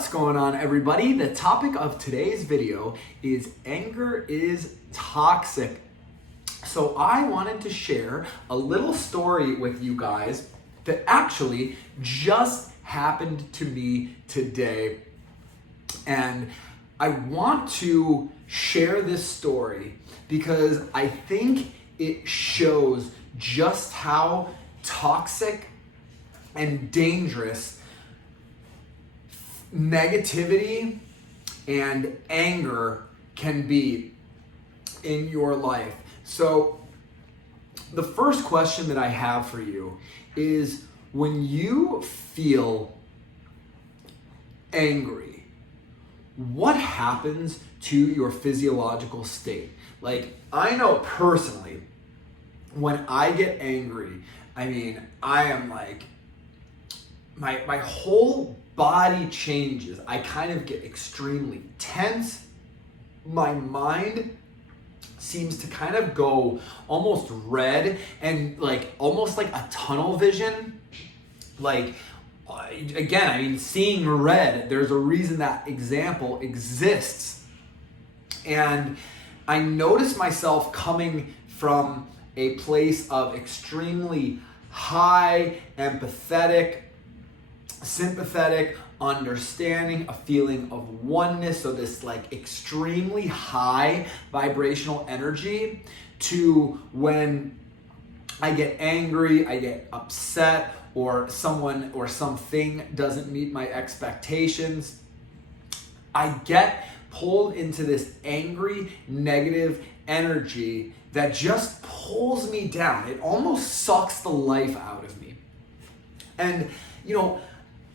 What's going on, everybody? The topic of today's video is anger is toxic. So I wanted to share a little story with you guys that actually just happened to me today. And I want to share this story because I think it shows just how toxic and dangerous negativity and anger can be in your life. So the first question that I have for you is, when you feel angry, what happens to your physiological state? Like, I know personally, when I get angry, I am like, my whole body changes. I kind of get extremely tense. My mind seems to kind of go almost red and almost like a tunnel vision. Seeing red, there's a reason that example exists. And I notice myself coming from a place of extremely high, empathetic, sympathetic, understanding, a feeling of oneness, so this extremely high vibrational energy, to when I get angry, I get upset, or someone or something doesn't meet my expectations, I get pulled into this angry, negative energy that just pulls me down. It almost sucks the life out of me. And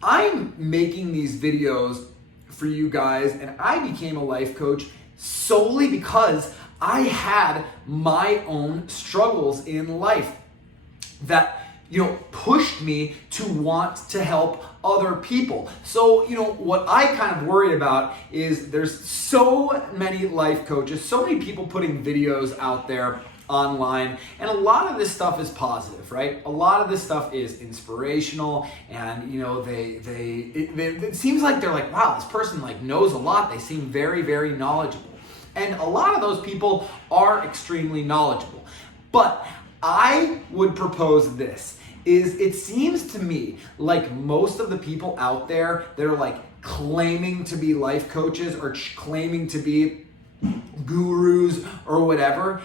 I'm making these videos for you guys, and I became a life coach solely because I had my own struggles in life that pushed me to want to help other people. So, what I kind of worry about is there's so many life coaches, so many people putting videos out there online, and a lot of this stuff is positive, right? A lot of this stuff is inspirational, and it seems like they're like, wow, this person knows a lot. They seem very, very knowledgeable. And a lot of those people are extremely knowledgeable. But I would propose this, is it seems to me like most of the people out there that are claiming to be life coaches or claiming to be gurus or whatever,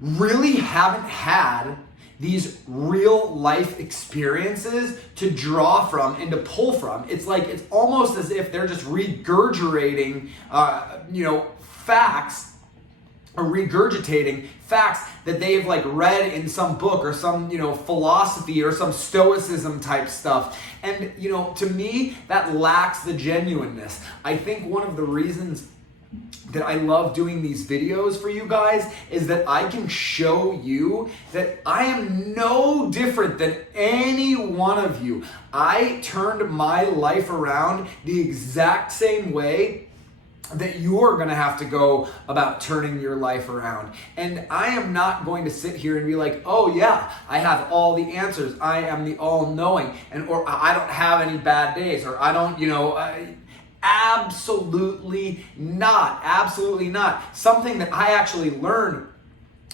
really haven't had these real life experiences to draw from and to pull from. It's almost as if they're just regurgitating, facts, or regurgitating facts that they've read in some book or some philosophy or some stoicism type stuff. And to me, that lacks the genuineness. I think one of the reasons that I love doing these videos for you guys is that I can show you that I am no different than any one of you. I turned my life around the exact same way that you're gonna have to go about turning your life around. And I am not going to sit here and be like, oh yeah, I have all the answers. I am the all-knowing, or I don't have any bad days, or I don't, absolutely not. Absolutely not. Something that I actually learned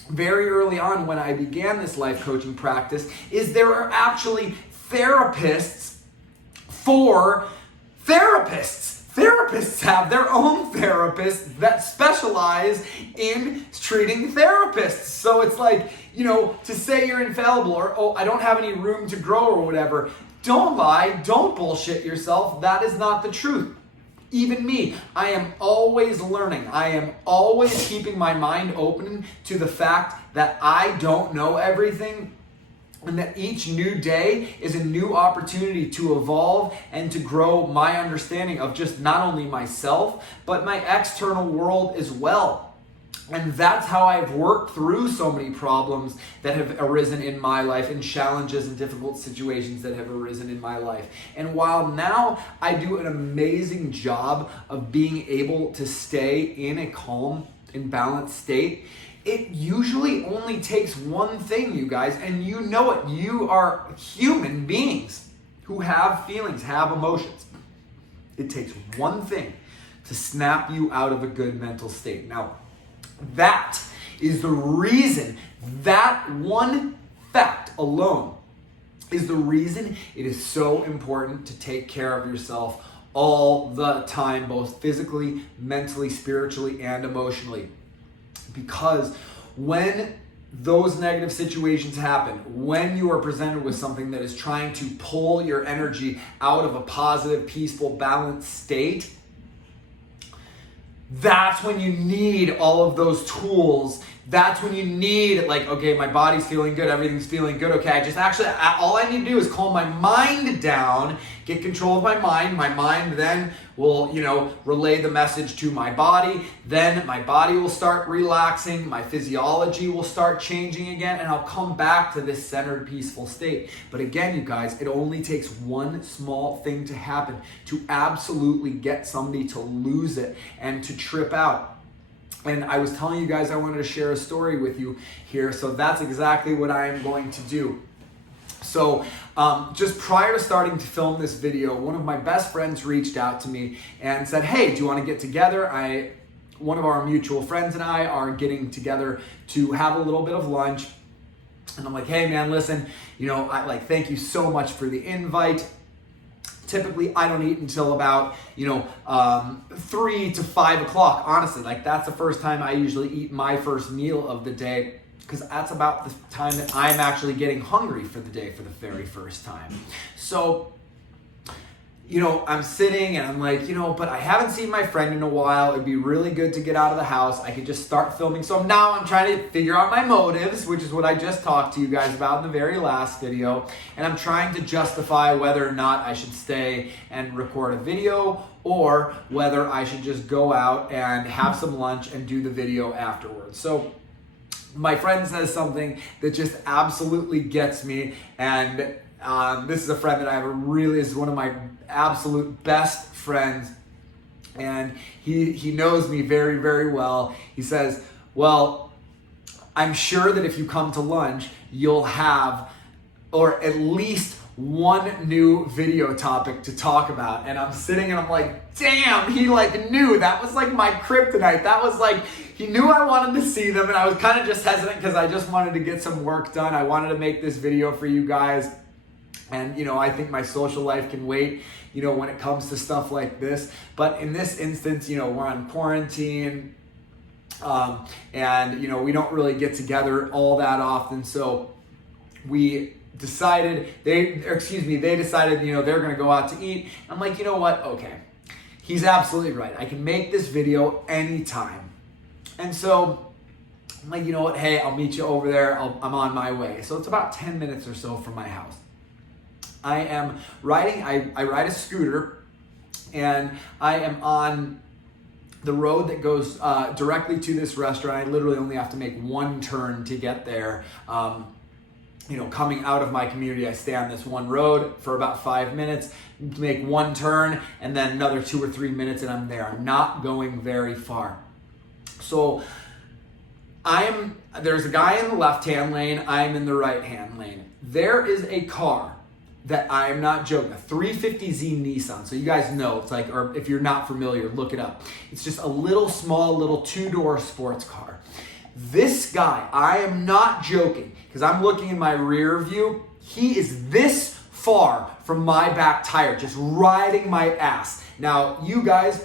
very early on when I began this life coaching practice is there are actually therapists for therapists. Therapists have their own therapists that specialize in treating therapists. So it's to say you're infallible, or, oh, I don't have any room to grow, or whatever. Don't lie. Don't bullshit yourself. That is not the truth. Even me, I am always learning. I am always keeping my mind open to the fact that I don't know everything, and that each new day is a new opportunity to evolve and to grow my understanding of just not only myself, but my external world as well. And that's how I've worked through so many problems that have arisen in my life, and challenges and difficult situations that have arisen in my life. And while now I do an amazing job of being able to stay in a calm and balanced state, it usually only takes one thing, you guys, and you know it. You are human beings who have feelings, have emotions. It takes one thing to snap you out of a good mental state. Now, that is the reason, that one fact alone is the reason it is so important to take care of yourself all the time, both physically, mentally, spiritually, and emotionally. Because when those negative situations happen, when you are presented with something that is trying to pull your energy out of a positive, peaceful, balanced state, that's when you need all of those tools. That's when you need, like, okay, my body's feeling good, everything's feeling good, okay, all I need to do is calm my mind down, get control of my mind. My mind then will, relay the message to my body. Then my body will start relaxing, my physiology will start changing again, and I'll come back to this centered, peaceful state. But again, you guys, it only takes one small thing to happen to absolutely get somebody to lose it and to trip out. And I was telling you guys I wanted to share a story with you here, so that's exactly what I am going to do. So just prior to starting to film this video, one of my best friends reached out to me and said, hey, do you want to get together? One of our mutual friends and I are getting together to have a little bit of lunch. And I'm like, hey man, listen, thank you so much for the invite. Typically, I don't eat until about, 3 to 5 o'clock. Honestly, that's the first time I usually eat my first meal of the day, because that's about the time that I'm actually getting hungry for the day for the very first time. So, I'm sitting and I'm like, but I haven't seen my friend in a while. It'd be really good to get out of the house. I could just start filming. So now I'm trying to figure out my motives, which is what I just talked to you guys about in the very last video. And I'm trying to justify whether or not I should stay and record a video, or whether I should just go out and have some lunch and do the video afterwards. So my friend says something that just absolutely gets me, and this is a friend that I have is one of my absolute best friends, and he knows me very, very well. He says, well, I'm sure that if you come to lunch, you'll have, or at least one new video topic to talk about. And I'm sitting and I'm like, damn, he knew. That was my kryptonite. That was he knew I wanted to see them, and I was kind of just hesitant because I just wanted to get some work done. I wanted to make this video for you guys. And, I think my social life can wait, when it comes to stuff like this. But in this instance, we're on quarantine, and, we don't really get together all that often. So they decided, they decided, they're going to go out to eat. I'm like, you know what? Okay. He's absolutely right. I can make this video anytime. And so I'm like, you know what? Hey, I'll meet you over there. I'm on my way. So it's about 10 minutes or so from my house. I am riding, I ride a scooter, and I am on the road that goes directly to this restaurant. I literally only have to make one turn to get there. Coming out of my community, I stay on this one road for about 5 minutes, make one turn, and then another 2 or 3 minutes, and I'm there. I'm not going very far. So there's a guy in the left-hand lane, I'm in the right-hand lane. There is a car that I am not joking, a 350Z Nissan. So you guys know, it's or if you're not familiar, look it up. It's just a small 2-door sports car. This guy, I am not joking, because I'm looking in my rear view. He is this far from my back tire, just riding my ass. Now, you guys,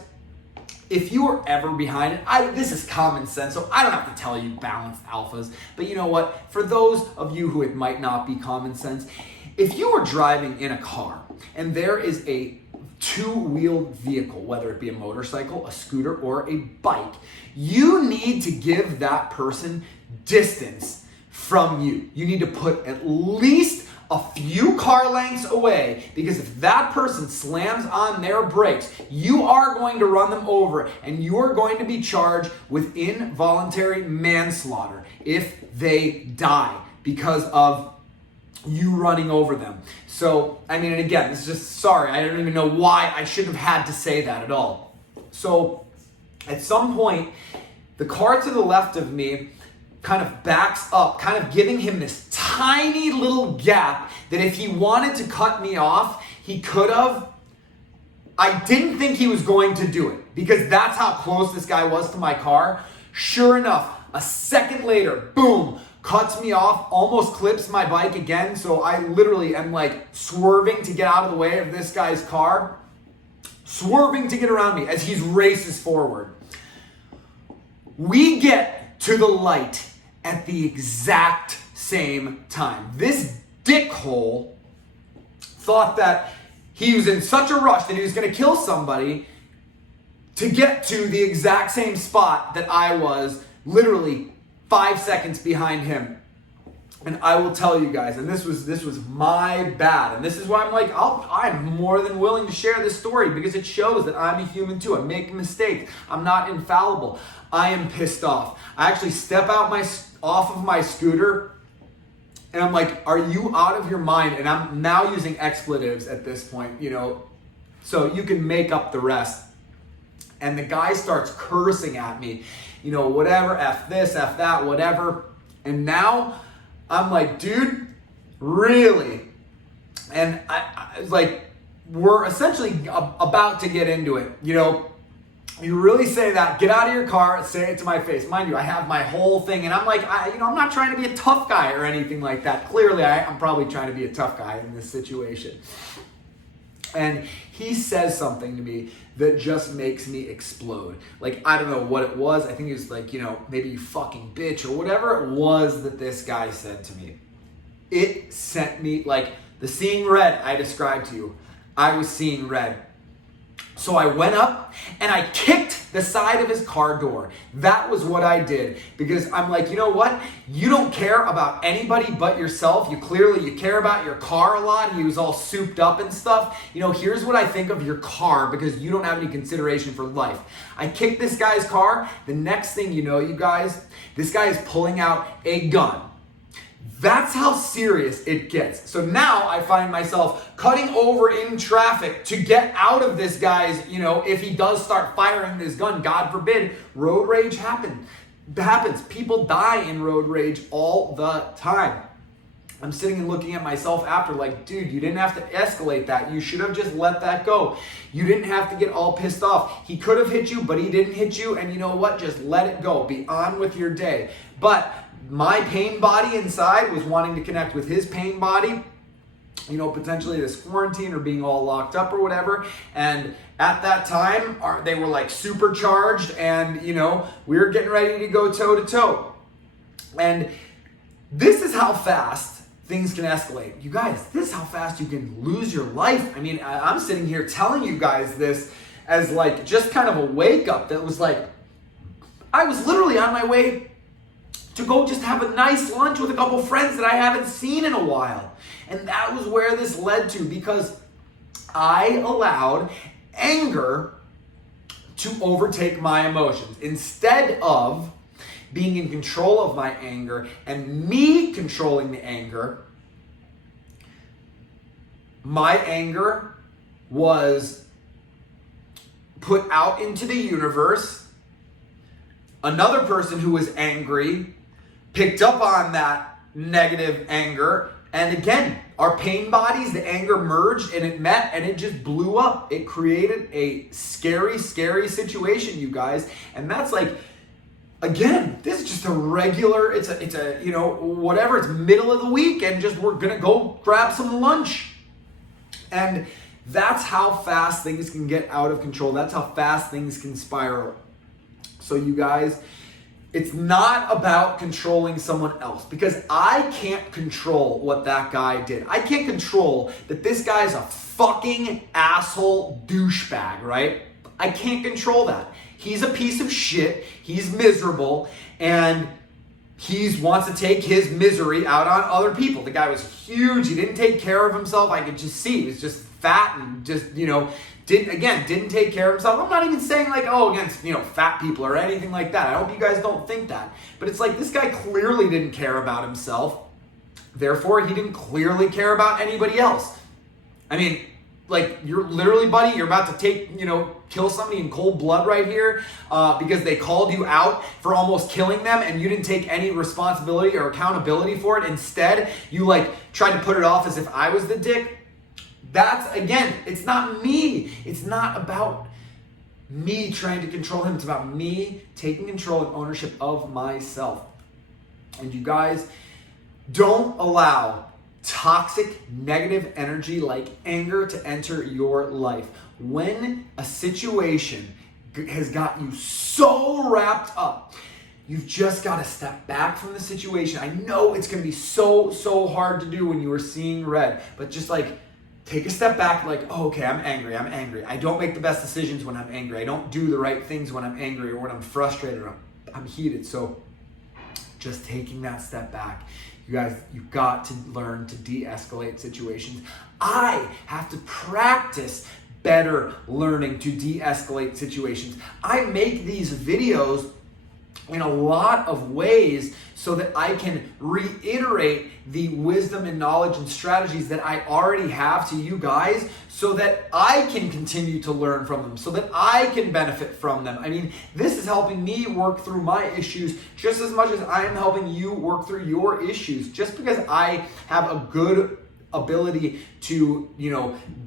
if you are ever behind it, this is common sense, so I don't have to tell you balanced alphas. But you know what? For those of you who it might not be common sense, if you are driving in a car and there is a two-wheeled vehicle, whether it be a motorcycle, a scooter, or a bike, you need to give that person distance from you. You need to put at least a few car lengths away, because if that person slams on their brakes, you are going to run them over, and you are going to be charged with involuntary manslaughter if they die because of you running over them. So, and again, this is just, sorry, I don't even know why I shouldn't have had to say that at all. So, at some point, the car to the left of me kind of backs up, kind of giving him this tiny little gap that if he wanted to cut me off, he could have, I didn't think he was going to do it because that's how close this guy was to my car. Sure enough, a second later, boom, cuts me off, almost clips my bike again. So I literally am like swerving to get out of the way of this guy's car, swerving to get around me as he races forward. We get to the light at the exact same time. This dickhole thought that he was in such a rush that he was going to kill somebody to get to the exact same spot that I was, literally 5 seconds behind him. And I will tell you guys, and this was my bad, and this is why I'm like, I'm more than willing to share this story because it shows that I'm a human too. I make mistakes. I'm not infallible. I am pissed off. I actually step off of my scooter, and I'm like, are you out of your mind? And I'm now using expletives at this point, so you can make up the rest. And the guy starts cursing at me, whatever, F this, F that, whatever. And now I'm like, dude, really? And I like, we're essentially about to get into it, You really say that, get out of your car, say it to my face. Mind you, I have my whole thing, and I'm like, I'm not trying to be a tough guy or anything like that. Clearly, I'm probably trying to be a tough guy in this situation. And he says something to me that just makes me explode. Like, I don't know what it was. I think it was like, maybe you fucking bitch or whatever it was that this guy said to me. It sent me, like, the seeing red I described to you. I was seeing red. So I went up and I kicked the side of his car door. That was what I did because I'm like, you know what? You don't care about anybody but yourself. You care about your car a lot. He was all souped up and stuff. Here's what I think of your car because you don't have any consideration for life. I kicked this guy's car. The next thing you know, you guys, this guy is pulling out a gun. That's how serious it gets. So now I find myself cutting over in traffic to get out of this guy's, if he does start firing this gun, God forbid, road rage happens. People die in road rage all the time. I'm sitting and looking at myself after like, dude, you didn't have to escalate that. You should have just let that go. You didn't have to get all pissed off. He could have hit you, but he didn't hit you. And you know what? Just let it go. Be on with your day. But my pain body inside was wanting to connect with his pain body, potentially this quarantine or being all locked up or whatever. And at that time, they were like supercharged and, we were getting ready to go toe to toe. And this is how fast things can escalate. You guys, this is how fast you can lose your life. I mean, I'm sitting here telling you guys this as like just kind of a wake up that was like, I was literally on my way to go just have a nice lunch with a couple friends that I haven't seen in a while. And that was where this led to because I allowed anger to overtake my emotions. Instead of being in control of my anger and me controlling the anger, my anger was put out into the universe. Another person who was angry picked up on that negative anger, and again, our pain bodies, the anger merged and it met and it just blew up. It created a scary, scary situation, you guys. And that's like, again, this is just a regular, it's a whatever, it's middle of the week and just we're gonna go grab some lunch. And that's how fast things can get out of control. That's how fast things can spiral. So you guys, it's not about controlling someone else because I can't control what that guy did. I can't control that this guy's a fucking asshole douchebag, right? I can't control that. He's a piece of shit. He's miserable and he wants to take his misery out on other people. The guy was huge. He didn't take care of himself. I could just see he was just fat and just, didn't take care of himself. I'm not even saying like, against, fat people or anything like that. I hope you guys don't think that. But it's like this guy clearly didn't care about himself. Therefore, he didn't clearly care about anybody else. I mean, like you're literally, buddy, you're about to kill somebody in cold blood right here because they called you out for almost killing them and you didn't take any responsibility or accountability for it. Instead, you like tried to put it off as if I was the dick. That's, again, it's not me. It's not about me trying to control him. It's about me taking control and ownership of myself. And you guys, don't allow toxic, negative energy like anger to enter your life. When a situation has got you so wrapped up, you've just got to step back from the situation. I know it's going to be so hard to do when you are seeing red, but just like take a step back, like, oh, okay, I'm angry. I don't make the best decisions when I'm angry. I don't do the right things when I'm angry or when I'm frustrated or I'm heated. So just taking that step back. You guys, you've got to learn to de-escalate situations. I have to practice better learning to de-escalate situations. I make these videos in a lot of ways so that I can reiterate the wisdom and knowledge and strategies that I already have to you guys so that I can continue to learn from them, so that I can benefit from them. I mean, this is helping me work through my issues just as much as I am helping you work through your issues. Just because I have a good ability to,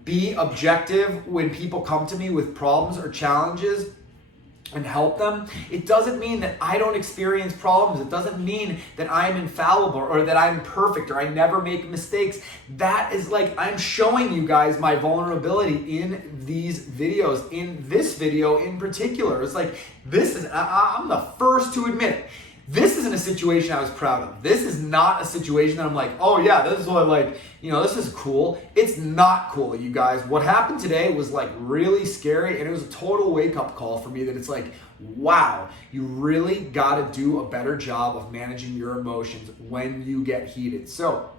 be objective when people come to me with problems or challenges and help them, it doesn't mean that I don't experience problems. It doesn't mean that I'm infallible or that I'm perfect or I never make mistakes. That is like, I'm showing you guys my vulnerability in these videos, in this video in particular. It's like, I'm the first to admit it. This isn't a situation I was proud of. This is not a situation that I'm like, oh yeah, this is what this is cool. It's not cool, you guys. What happened today was like really scary, and it was a total wake-up call for me that it's like, wow, you really got to do a better job of managing your emotions when you get heated. So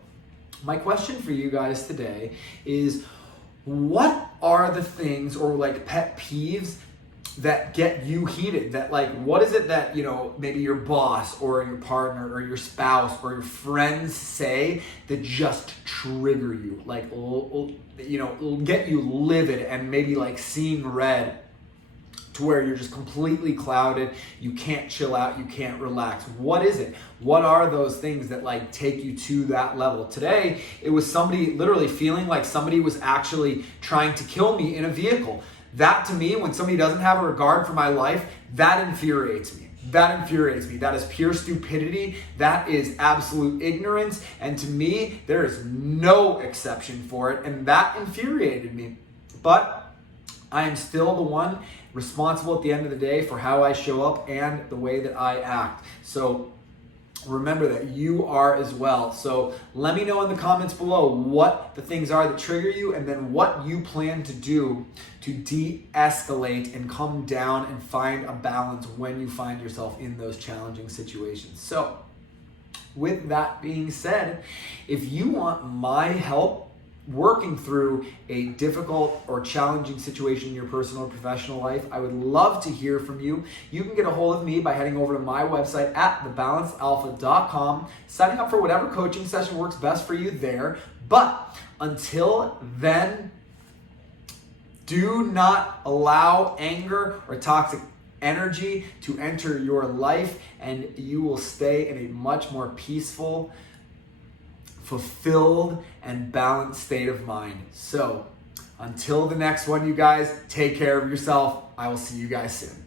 my question for you guys today is, what are the things or like pet peeves that get you heated? That like, what is it that, maybe your boss or your partner or your spouse or your friends say that just trigger you? Like, it'll get you livid and maybe like seeing red to where you're just completely clouded. You can't chill out. You can't relax. What is it? What are those things that like take you to that level? Today, it was somebody literally feeling like somebody was actually trying to kill me in a vehicle. That to me, when somebody doesn't have a regard for my life, that infuriates me. That infuriates me. That is pure stupidity. That is absolute ignorance. And to me, there is no exception for it. And that infuriated me. But I am still the one responsible at the end of the day for how I show up and the way that I act. So remember that you are as well. So let me know in the comments below what the things are that trigger you, and then what you plan to do to de-escalate and come down and find a balance when you find yourself in those challenging situations. So with that being said, if you want my help working through a difficult or challenging situation in your personal or professional life, I would love to hear from you. You can get a hold of me by heading over to my website at thebalancedalpha.com, signing up for whatever coaching session works best for you there. But until then, do not allow anger or toxic energy to enter your life, and you will stay in a much more peaceful, fulfilled, and balanced state of mind. So until the next one, you guys, take care of yourself. I will see you guys soon.